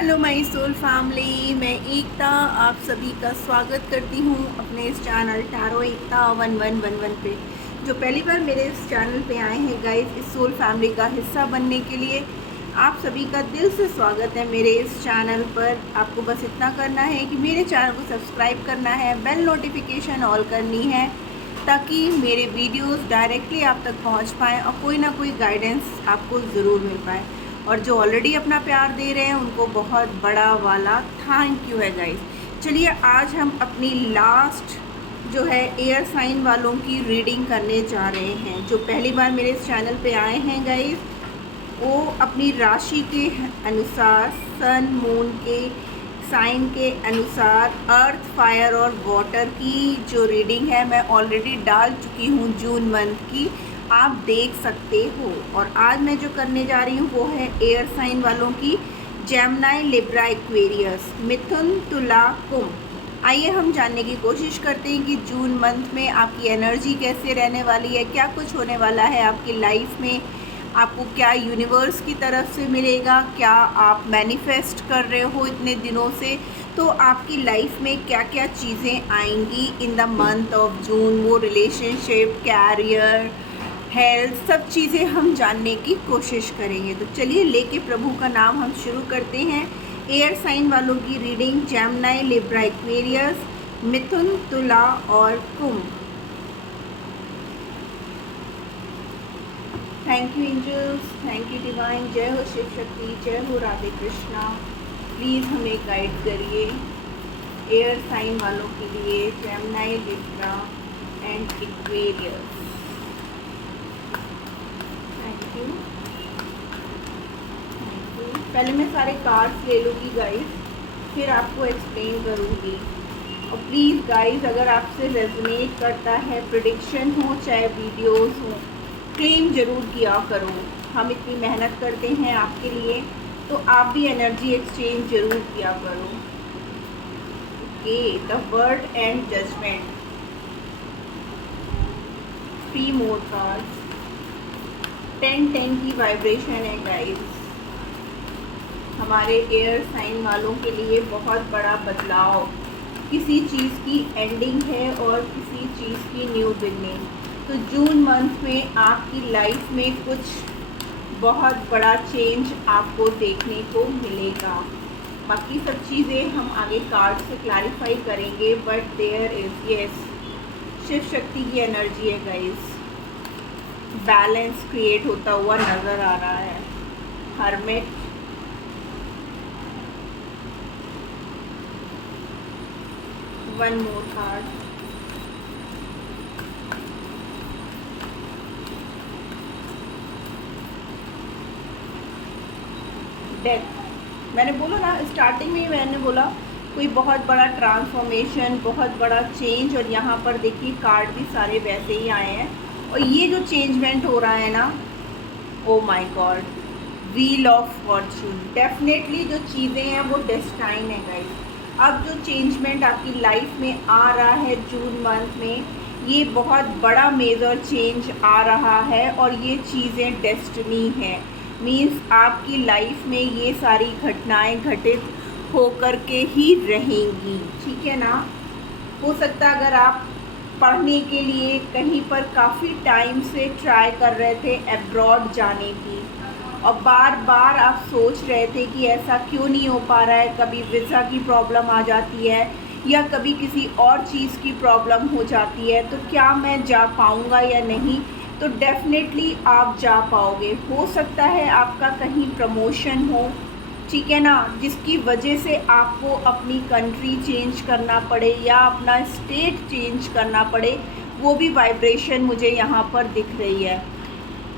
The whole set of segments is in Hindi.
हेलो माय सोल फैमिली, मैं एकता आप सभी का स्वागत करती हूँ अपने इस चैनल टैरो एकता 1111 पे। जो पहली बार मेरे इस चैनल पे आए हैं गाइस, इस सोल फैमिली का हिस्सा बनने के लिए आप सभी का दिल से स्वागत है मेरे इस चैनल पर। आपको बस इतना करना है कि मेरे चैनल को सब्सक्राइब करना है, बेल नोटिफिकेशन ऑल करनी है, ताकि मेरे वीडियोस डायरेक्टली आप तक पहुंच पाएँ और कोई ना कोई गाइडेंस आपको ज़रूर मिल पाए। और जो ऑलरेडी अपना प्यार दे रहे हैं उनको बहुत बड़ा वाला थैंक यू है गाइस। चलिए आज हम अपनी लास्ट जो है एयर साइन वालों की रीडिंग करने जा रहे हैं। जो पहली बार मेरे इस चैनल पे आए हैं गाइस, वो अपनी राशि के अनुसार, सन मून के साइन के अनुसार अर्थ, फायर और वाटर की जो रीडिंग है मैं ऑलरेडी डाल चुकी हूँ जून मंथ की, आप देख सकते हो। और आज मैं जो करने जा रही हूँ वो है एयर साइन वालों की, जेमिनी, लिब्रा, एक्वेरियस, मिथुन, तुला, कुंभ। आइए हम जानने की कोशिश करते हैं कि जून मंथ में आपकी एनर्जी कैसे रहने वाली है, क्या कुछ होने वाला है आपकी लाइफ में, आपको क्या यूनिवर्स की तरफ से मिलेगा, क्या आप मैनिफेस्ट कर रहे हो इतने दिनों से, तो आपकी लाइफ में क्या क्या चीज़ें आएंगी in the month of June. वो रिलेशनशिप, कैरियर, हेल्थ, सब चीज़ें हम जानने की कोशिश करेंगे। तो चलिए लेके प्रभु का नाम हम शुरू करते हैं। एयर साइन वालों की रीडिंग, जेमिनी, लिब्रा, एक्वेरियस, मिथुन, तुला और कुंभ। Thank you angels, thank you divine. जय हो शिव शक्ति, जय हो राधे कृष्णा। प्लीज़ हमें गाइड करिए एयर साइन वालों के लिए, जेमिनी, लिब्रा एंड एक्वेरियस। पहले मैं सारे कार्ड्स ले लूँगी गाइस, फिर आपको एक्सप्लेन करूँगी। और प्लीज़ गाइस, अगर आपसे रेजोनेट करता है, प्रेडिक्शन हो चाहे वीडियोस हो, क्लेम ज़रूर किया करो। हम इतनी मेहनत करते हैं आपके लिए, तो आप भी एनर्जी एक्सचेंज ज़रूर किया करो। Okay, the word and judgement, 3 more cards, 10-10 की वाइब्रेशन है गाइस। हमारे एयर साइन वालों के लिए बहुत बड़ा बदलाव, किसी चीज़ की एंडिंग है और किसी चीज़ की न्यू बिगनिंग। तो जून मंथ में आपकी लाइफ में कुछ बहुत बड़ा चेंज आपको देखने को मिलेगा। बाकी सब चीज़ें हम आगे कार्ड से क्लैरिफाई करेंगे, but there is, yes, Shiv Shakti की एनर्जी है गाइस। बैलेंस क्रिएट होता हुआ नज़र आ रहा है। Hermit, one more card, death. मैंने बोला ना स्टार्टिंग में, मैंने बोला कोई बहुत बड़ा ट्रांसफॉर्मेशन, बहुत बड़ा चेंज। और यहाँ पर देखिए कार्ड भी सारे वैसे ही आए हैं। और ये जो चेंजमेंट हो रहा है ना, oh my God, wheel of Fortune. Definitely जो चीज़ें हैं वो डेस्टाइन है गाइस। अब जो चेंजमेंट आपकी लाइफ में आ रहा है जून मंथ में, ये बहुत बड़ा मेजर चेंज आ रहा है और ये चीज़ें डेस्टिनी है। मीन्स आपकी लाइफ में ये सारी घटनाएं घटित होकर के ही रहेंगी, ठीक है ना। हो सकता है अगर आप पढ़ने के लिए कहीं पर काफ़ी टाइम से ट्राई कर रहे थे अब्रॉड जाने की, और बार बार आप सोच रहे थे कि ऐसा क्यों नहीं हो पा रहा है, कभी वीज़ा की प्रॉब्लम आ जाती है या कभी किसी और चीज़ की प्रॉब्लम हो जाती है, तो क्या मैं जा पाऊँगा या नहीं, तो डेफिनेटली आप जा पाओगे। हो सकता है आपका कहीं प्रमोशन हो, ठीक है ना, जिसकी वजह से आपको अपनी कंट्री चेंज करना पड़े या अपना स्टेट चेंज करना पड़े, वो भी वाइब्रेशन मुझे यहाँ पर दिख रही है।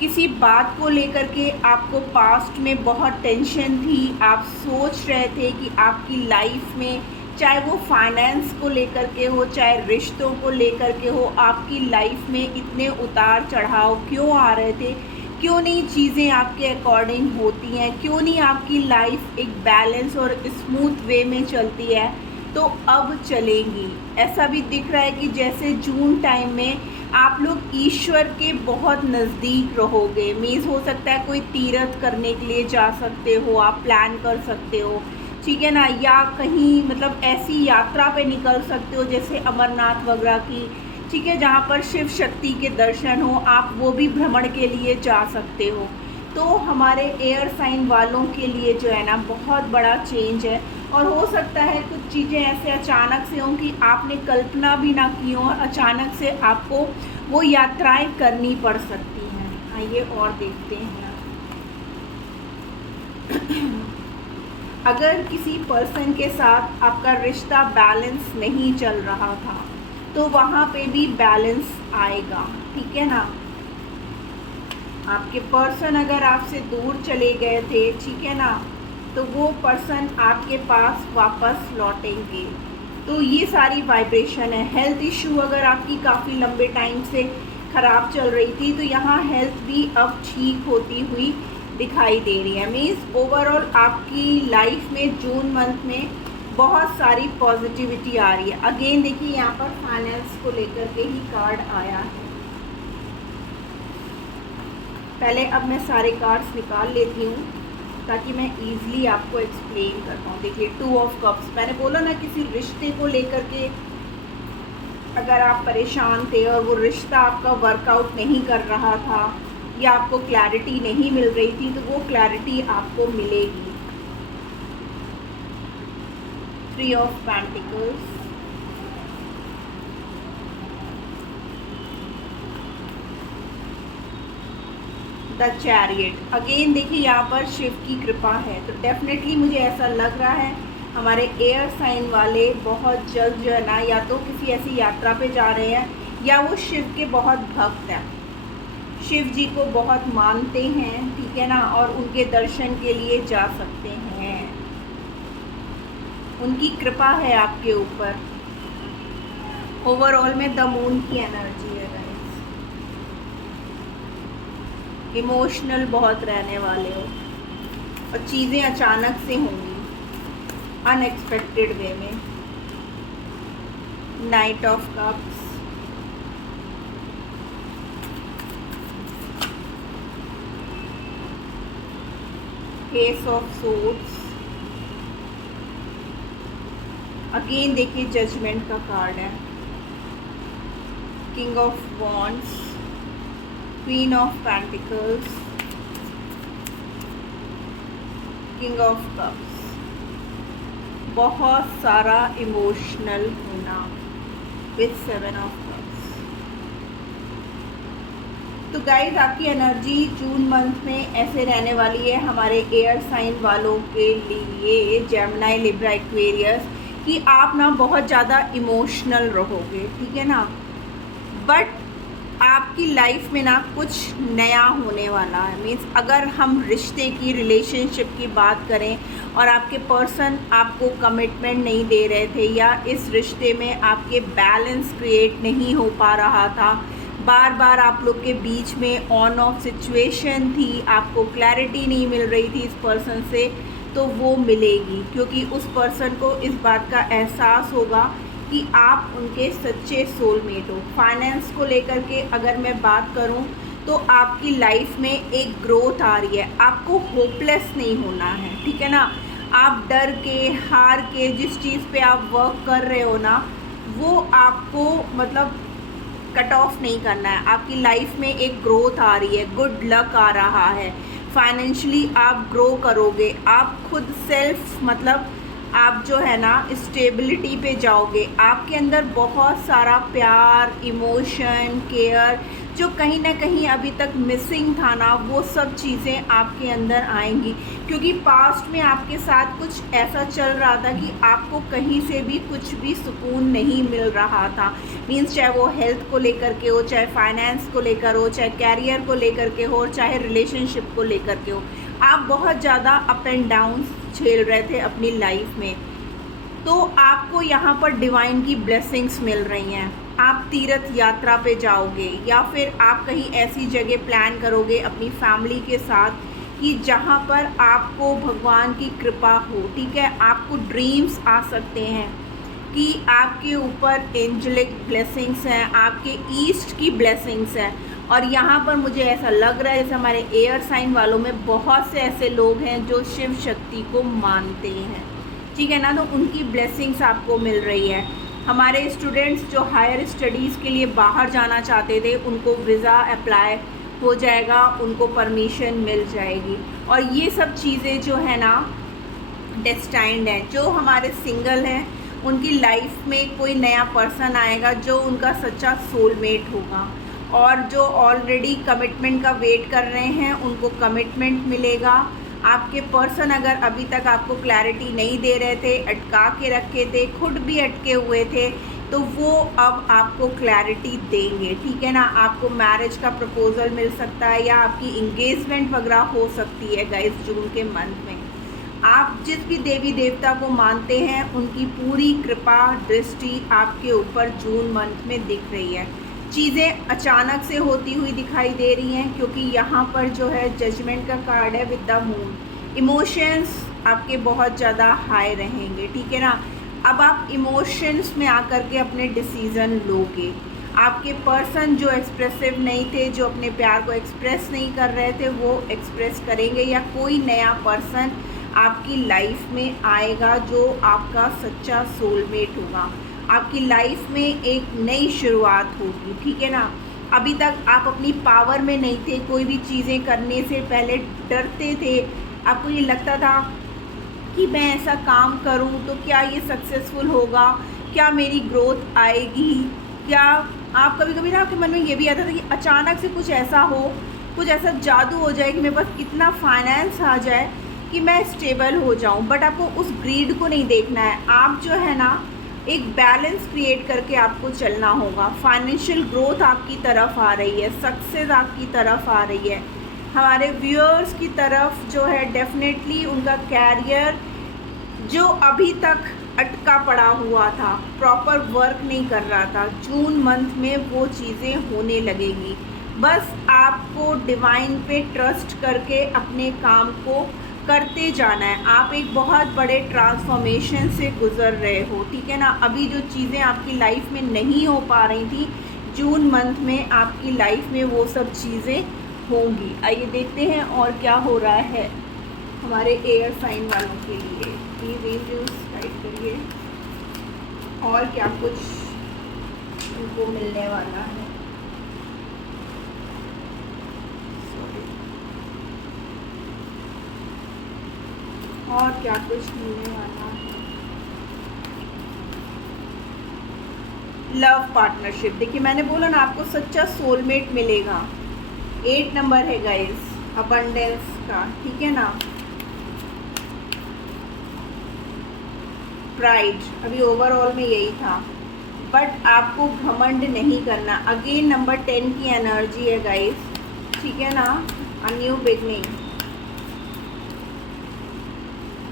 किसी बात को लेकर के आपको पास्ट में बहुत टेंशन थी, आप सोच रहे थे कि आपकी लाइफ में, चाहे वो फाइनेंस को लेकर के हो, चाहे रिश्तों को लेकर के हो, आपकी लाइफ में इतने उतार चढ़ाव क्यों आ रहे थे, क्यों नहीं चीज़ें आपके अकॉर्डिंग होती हैं, क्यों नहीं आपकी लाइफ एक बैलेंस और स्मूथ वे में चलती है, तो अब चलेंगी। ऐसा भी दिख रहा है कि जैसे जून टाइम में आप लोग ईश्वर के बहुत नज़दीक रहोगे। मीन्स हो सकता है कोई तीर्थ करने के लिए जा सकते हो, आप प्लान कर सकते हो, ठीक है ना, या कहीं मतलब ऐसी यात्रा पे निकल सकते हो जैसे अमरनाथ वगैरह की, ठीक है, जहाँ पर शिव शक्ति के दर्शन हो, आप वो भी भ्रमण के लिए जा सकते हो। तो हमारे एयर साइन वालों के लिए जो है ना बहुत बड़ा चेंज है, और हो सकता है कुछ चीज़ें ऐसे अचानक से हों कि आपने कल्पना भी ना की हो और अचानक से आपको वो यात्राएं करनी पड़ सकती हैं। आइए और देखते हैं। अगर किसी पर्सन के साथ आपका रिश्ता बैलेंस नहीं चल रहा था तो वहाँ पे भी बैलेंस आएगा, ठीक है ना। आपके पर्सन अगर आपसे दूर चले गए थे, ठीक है ना, तो वो पर्सन आपके पास वापस लौटेंगे। तो ये सारी वाइब्रेशन है। हेल्थ इशू अगर आपकी काफ़ी लंबे टाइम से ख़राब चल रही थी तो यहाँ हेल्थ भी अब ठीक होती हुई दिखाई दे रही है। मीन्स ओवरऑल आपकी लाइफ में जून मंथ में बहुत सारी पॉजिटिविटी आ रही है। अगेन देखिए यहाँ पर फाइनेंस को लेकर के ही कार्ड आया है। पहले अब मैं सारे कार्ड्स निकाल लेती हूँ ताकि मैं ईज़िली आपको एक्सप्लेन कर पाऊँ। देखिए 2 ऑफ कप्स, मैंने बोला ना किसी रिश्ते को लेकर के अगर आप परेशान थे और वो रिश्ता आपका वर्कआउट नहीं कर रहा था या आपको क्लैरिटी नहीं मिल रही थी, तो वो क्लैरिटी आपको मिलेगी। 3 of pentacles, the chariot. Again देखिए यहाँ पर शिव की कृपा है, तो डेफिनेटली मुझे ऐसा लग रहा है हमारे एयर साइन वाले बहुत जल्द जो है ना या तो किसी ऐसी यात्रा पे जा रहे हैं या वो शिव के बहुत भक्त हैं, शिव जी को बहुत मानते हैं, ठीक है ना, और उनके दर्शन के लिए जा सकते हैं। उनकी कृपा है आपके ऊपर। ओवरऑल में द मून की एनर्जी है गाइस। इमोशनल बहुत रहने वाले हो और चीज़ें अचानक से होंगी अनएक्सपेक्टेड वे में। Night of cups, S of swords. Again देखिए जजमेंट का कार्ड है। King of wands, queen of pentacles, king of cups. बहुत सारा इमोशनल होना विथ 7 ऑफ कप्स। तो गाइस आपकी एनर्जी जून मंथ में ऐसे रहने वाली है हमारे एयर साइन वालों के लिए, जेमिनी, लिब्रा, एक्वेरियस, कि आप ना बहुत ज़्यादा इमोशनल रहोगे, ठीक है ना, बट आपकी लाइफ में ना कुछ नया होने वाला है। मीन्स अगर हम रिश्ते की, रिलेशनशिप की बात करें और आपके पर्सन आपको कमिटमेंट नहीं दे रहे थे या इस रिश्ते में आपके बैलेंस क्रिएट नहीं हो पा रहा था, बार बार आप लोग के बीच में ऑन ऑफ सिचुएशन थी, आपको क्लैरिटी नहीं मिल रही थी इस पर्सन से, तो वो मिलेगी, क्योंकि उस पर्सन को इस बात का एहसास होगा कि आप उनके सच्चे सोलमेट हो। फाइनेंस को लेकर के अगर मैं बात करूं तो आपकी लाइफ में एक ग्रोथ आ रही है। आपको होपलेस नहीं होना है, ठीक है ना। आप डर के, हार के जिस चीज़ पे आप वर्क कर रहे हो ना, वो आपको मतलब कट ऑफ नहीं करना है। आपकी लाइफ में एक ग्रोथ आ रही है, गुड लक आ रहा है, फाइनेंशियली आप ग्रो करोगे, आप खुद सेल्फ मतलब आप जो है ना स्टेबिलिटी पे जाओगे। आपके अंदर बहुत सारा प्यार, इमोशन, केयर जो कहीं ना कहीं अभी तक मिसिंग था ना, वो सब चीज़ें आपके अंदर आएंगी, क्योंकि पास्ट में आपके साथ कुछ ऐसा चल रहा था कि आपको कहीं से भी कुछ भी सुकून नहीं मिल रहा था। मीन्स चाहे वो हेल्थ को लेकर के हो, चाहे फाइनेंस को लेकर हो, चाहे कैरियर को लेकर के हो, चाहे रिलेशनशिप को लेकर के हो, आप बहुत ज़्यादा अप एंड डाउन झेल रहे थे अपनी लाइफ में। तो आपको यहाँ पर डिवाइन की ब्लेसिंग्स मिल रही हैं। आप तीर्थ यात्रा पे जाओगे या फिर आप कहीं ऐसी जगह प्लान करोगे अपनी फैमिली के साथ कि जहाँ पर आपको भगवान की कृपा हो, ठीक है। आपको ड्रीम्स आ सकते हैं कि आपके ऊपर एंजेलिक ब्लेसिंग्स हैं, आपके ईस्ट की ब्लेसिंग्स हैं। और यहाँ पर मुझे ऐसा लग रहा है जैसे हमारे एयर साइन वालों में बहुत से ऐसे लोग हैं जो शिव शक्ति को मानते हैं, ठीक है ना। तो उनकी ब्लेसिंग्स आपको मिल रही है। हमारे स्टूडेंट्स जो हायर स्टडीज़ के लिए बाहर जाना चाहते थे, उनको वीज़ा अप्लाई हो जाएगा, उनको परमिशन मिल जाएगी। और ये सब चीज़ें जो है ना डेस्टाइंड है। जो हमारे सिंगल हैं उनकी लाइफ में कोई नया पर्सन आएगा जो उनका सच्चा सोलमेट होगा। और जो ऑलरेडी कमिटमेंट का वेट कर रहे हैं उनको कमिटमेंट मिलेगा। आपके पर्सन अगर अभी तक आपको क्लैरिटी नहीं दे रहे थे, अटका के रखे थे, खुद भी अटके हुए थे, तो वो अब आपको क्लैरिटी देंगे। ठीक है ना। आपको मैरिज का प्रपोज़ल मिल सकता है या आपकी इंगेजमेंट वगैरह हो सकती है गाइस जून के मंथ में। आप जिस भी देवी देवता को मानते हैं उनकी पूरी कृपा दृष्टि आपके ऊपर जून मंथ में दिख रही है। चीज़ें अचानक से होती हुई दिखाई दे रही हैं क्योंकि यहाँ पर जो है जजमेंट का कार्ड है विद द मून। इमोशंस आपके बहुत ज़्यादा हाई रहेंगे। ठीक है ना। अब आप इमोशंस में आकर के अपने डिसीज़न लोगे। आपके पर्सन जो एक्सप्रेसिव नहीं थे, जो अपने प्यार को एक्सप्रेस नहीं कर रहे थे, वो एक्सप्रेस करेंगे या कोई नया पर्सन आपकी लाइफ में आएगा जो आपका सच्चा सोलमेट होगा। आपकी लाइफ में एक नई शुरुआत होगी। ठीक है ना। अभी तक आप अपनी पावर में नहीं थे, कोई भी चीज़ें करने से पहले डरते थे। आपको ये लगता था कि मैं ऐसा काम करूं तो क्या ये सक्सेसफुल होगा, क्या मेरी ग्रोथ आएगी, क्या आप कभी कभी ना आपके मन में ये भी आता था कि अचानक से कुछ ऐसा हो, कुछ ऐसा जादू हो जाए कि मेरे पास इतना फाइनेंस आ जाए कि मैं स्टेबल हो जाऊं। बट आपको उस ग्रीड को नहीं देखना है। आप जो है ना एक बैलेंस क्रिएट करके आपको चलना होगा। फाइनेंशियल ग्रोथ आपकी तरफ आ रही है, सक्सेस आपकी तरफ आ रही है। हमारे व्यूअर्स की तरफ जो है डेफिनेटली उनका कैरियर जो अभी तक अटका पड़ा हुआ था, प्रॉपर वर्क नहीं कर रहा था, जून मंथ में वो चीज़ें होने लगेंगी। बस आपको डिवाइन पे ट्रस्ट करके अपने काम को करते जाना है। आप एक बहुत बड़े ट्रांसफॉर्मेशन से गुज़र रहे हो। ठीक है ना। अभी जो चीज़ें आपकी लाइफ में नहीं हो पा रही थी, जून मंथ में आपकी लाइफ में वो सब चीज़ें होंगी। आइए देखते हैं और क्या हो रहा है हमारे एयर साइन वालों के लिए। ये रेंजेस गाइड करिए और क्या कुछ उनको मिलने वाला है। और क्या कुछ मिलने वाला है। लव पार्टनरशिप, देखिए मैंने बोला ना आपको सच्चा सोलमेट मिलेगा। 8 नंबर है गाइस अबंडेंस का। ठीक है ना। प्राइड अभी ओवरऑल में यही था, बट आपको घमंड नहीं करना। अगेन नंबर 10 की एनर्जी है गाइस। ठीक है ना। A new beginning,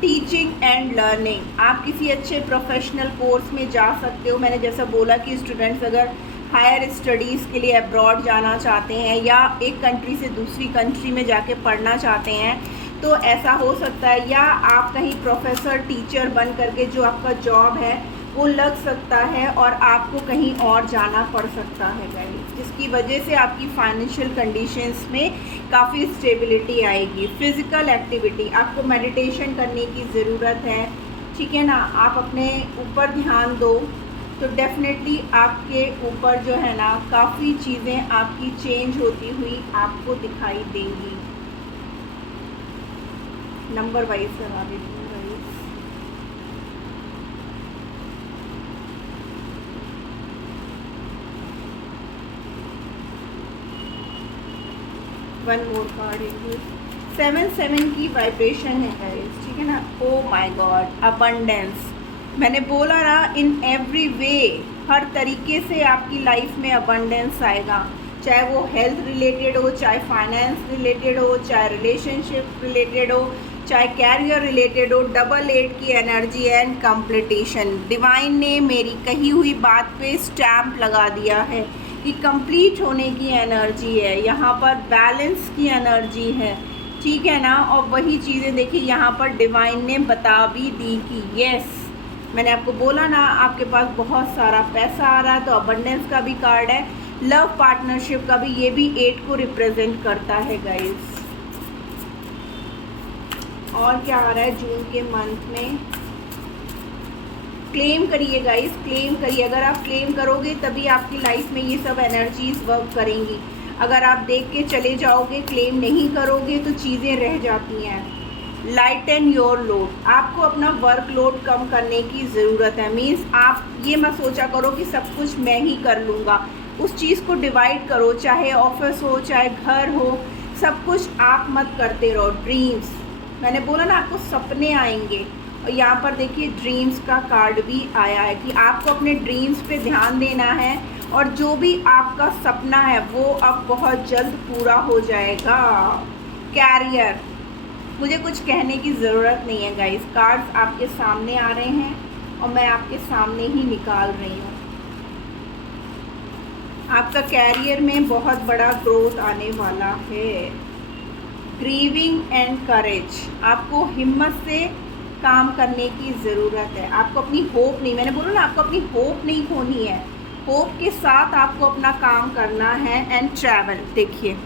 teaching and learning. आप किसी अच्छे प्रोफेशनल कोर्स में जा सकते हो। मैंने जैसा बोला कि स्टूडेंट्स अगर हायर स्टडीज़ के लिए अब्रॉड जाना चाहते हैं या एक कंट्री से दूसरी कंट्री में जाके पढ़ना चाहते हैं तो ऐसा हो सकता है। या आप कहीं प्रोफेसर टीचर बन करके जो आपका जॉब है वो लग सकता है और आपको कहीं और जाना पड़ सकता है गाइस, जिसकी वजह से आपकी फाइनेंशियल कंडीशंस में काफ़ी स्टेबिलिटी आएगी। फिज़िकल एक्टिविटी, आपको मेडिटेशन करने की ज़रूरत है। ठीक है ना। आप अपने ऊपर ध्यान दो तो डेफिनेटली आपके ऊपर जो है ना काफ़ी चीज़ें आपकी चेंज होती हुई आपको दिखाई देंगी। नंबर वाइज करा देती हूँ गाइस। वन मोर कार्ड है। 7 की वाइब्रेशन है गाइस। ठीक है ना। Oh my God, abundance. मैंने बोला ना इन एवरी वे, हर तरीके से आपकी लाइफ में अबंडेंस आएगा। चाहे वो हेल्थ रिलेटेड हो, चाहे फाइनेंस रिलेटेड हो, चाहे रिलेशनशिप रिलेटेड हो, चाहे कैरियर रिलेटेड हो। डबल 8 की एनर्जी एंड कंप्लीटेशन। डिवाइन ने मेरी कही हुई बात पे स्टैम्प लगा दिया है कि कंप्लीट होने की एनर्जी है। यहाँ पर बैलेंस की एनर्जी है। ठीक है ना। और वही चीज़ें देखिए यहाँ पर डिवाइन ने बता भी दी कि यस, मैंने आपको बोला ना आपके पास बहुत सारा पैसा आ रहा है, तो अबंडेंस का भी कार्ड है। लव पार्टनरशिप का भी, ये भी 8 को रिप्रेजेंट करता है गाइस। और क्या आ रहा है जून के मंथ में। क्लेम करिए गाइस, क्लेम करिए। अगर आप क्लेम करोगे तभी आपकी लाइफ में ये सब एनर्जीज वर्क करेंगी। अगर आप देख के चले जाओगे, क्लेम नहीं करोगे तो चीज़ें रह जाती हैं। लाइटन योर लोड, आपको अपना वर्कलोड कम करने की ज़रूरत है। मीन्स आप ये मत सोचा करो कि सब कुछ मैं ही कर लूँगा। उस चीज़ को डिवाइड करो, चाहे ऑफिस हो चाहे घर हो, सब कुछ आप मत करते रहो। ड्रीम्स, मैंने बोला ना आपको सपने आएंगे। और यहाँ पर देखिए ड्रीम्स का कार्ड भी आया है कि आपको अपने ड्रीम्स पे ध्यान देना है और जो भी आपका सपना है वो अब बहुत जल्द पूरा हो जाएगा। कैरियर, मुझे कुछ कहने की ज़रूरत नहीं है गाइस, कार्ड्स आपके सामने आ रहे हैं और मैं आपके सामने ही निकाल रही हूँ। आपका कैरियर में बहुत बड़ा ग्रोथ आने वाला है। ग्रीविंग एंड करेज, आपको हिम्मत से काम करने की ज़रूरत है। आपको अपनी होप नहीं, मैंने बोला ना आपको अपनी होप नहीं खोनी है, होप के साथ आपको अपना काम करना है। एंड ट्रैवल, देखिए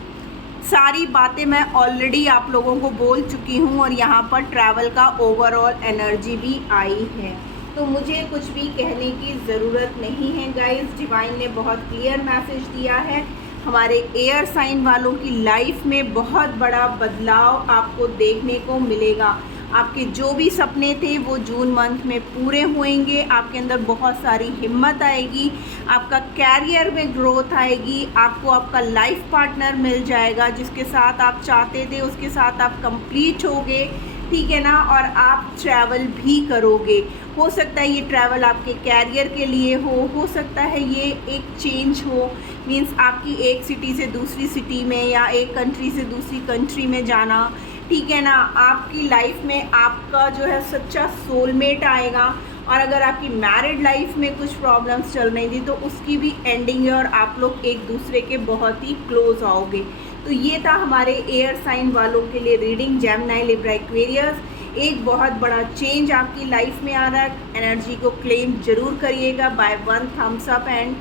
सारी बातें मैं ऑलरेडी आप लोगों को बोल चुकी हूँ और यहाँ पर ट्रैवल का ओवरऑल एनर्जी भी आई है, तो मुझे कुछ भी कहने की ज़रूरत नहीं है गाइस। डिवाइन ने बहुत क्लियर मैसेज दिया है। हमारे एयर साइन वालों की लाइफ में बहुत बड़ा बदलाव आपको देखने को मिलेगा। आपके जो भी सपने थे वो जून मंथ में पूरे होंगे। आपके अंदर बहुत सारी हिम्मत आएगी, आपका कैरियर में ग्रोथ आएगी, आपको आपका लाइफ पार्टनर मिल जाएगा जिसके साथ आप चाहते थे उसके साथ आप कंप्लीट होगे, ठीक है ना। और आप ट्रैवल भी करोगे। हो सकता है ये ट्रैवल आपके कैरियर के लिए हो सकता है ये एक चेंज हो, मीन्स आपकी एक सिटी से दूसरी सिटी में या एक कंट्री से दूसरी कंट्री में जाना, ठीक है ना। आपकी लाइफ में आपका जो है सच्चा सोलमेट आएगा। और अगर आपकी मैरिड लाइफ में कुछ प्रॉब्लम्स चल रही थी तो उसकी भी एंडिंग है और आप लोग एक दूसरे के बहुत ही क्लोज आओगे। तो ये था हमारे एयर साइन वालों के लिए रीडिंग। जेमिनी, लिब्रा, एक्वेरियस, एक बहुत बड़ा चेंज आपकी लाइफ में आ रहा है। एनर्जी को क्लेम जरूर करिएगा by 1 thumbs up and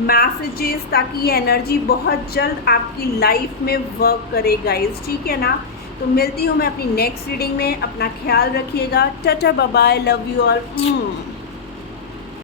messages, ताकि ये एनर्जी बहुत जल्द आपकी लाइफ में वर्क करे गाइस, ठीक है ना। तो मिलती हूँ मैं अपनी नेक्स्ट रीडिंग में। अपना ख्याल रखिएगा। Tata bye bye, love you all.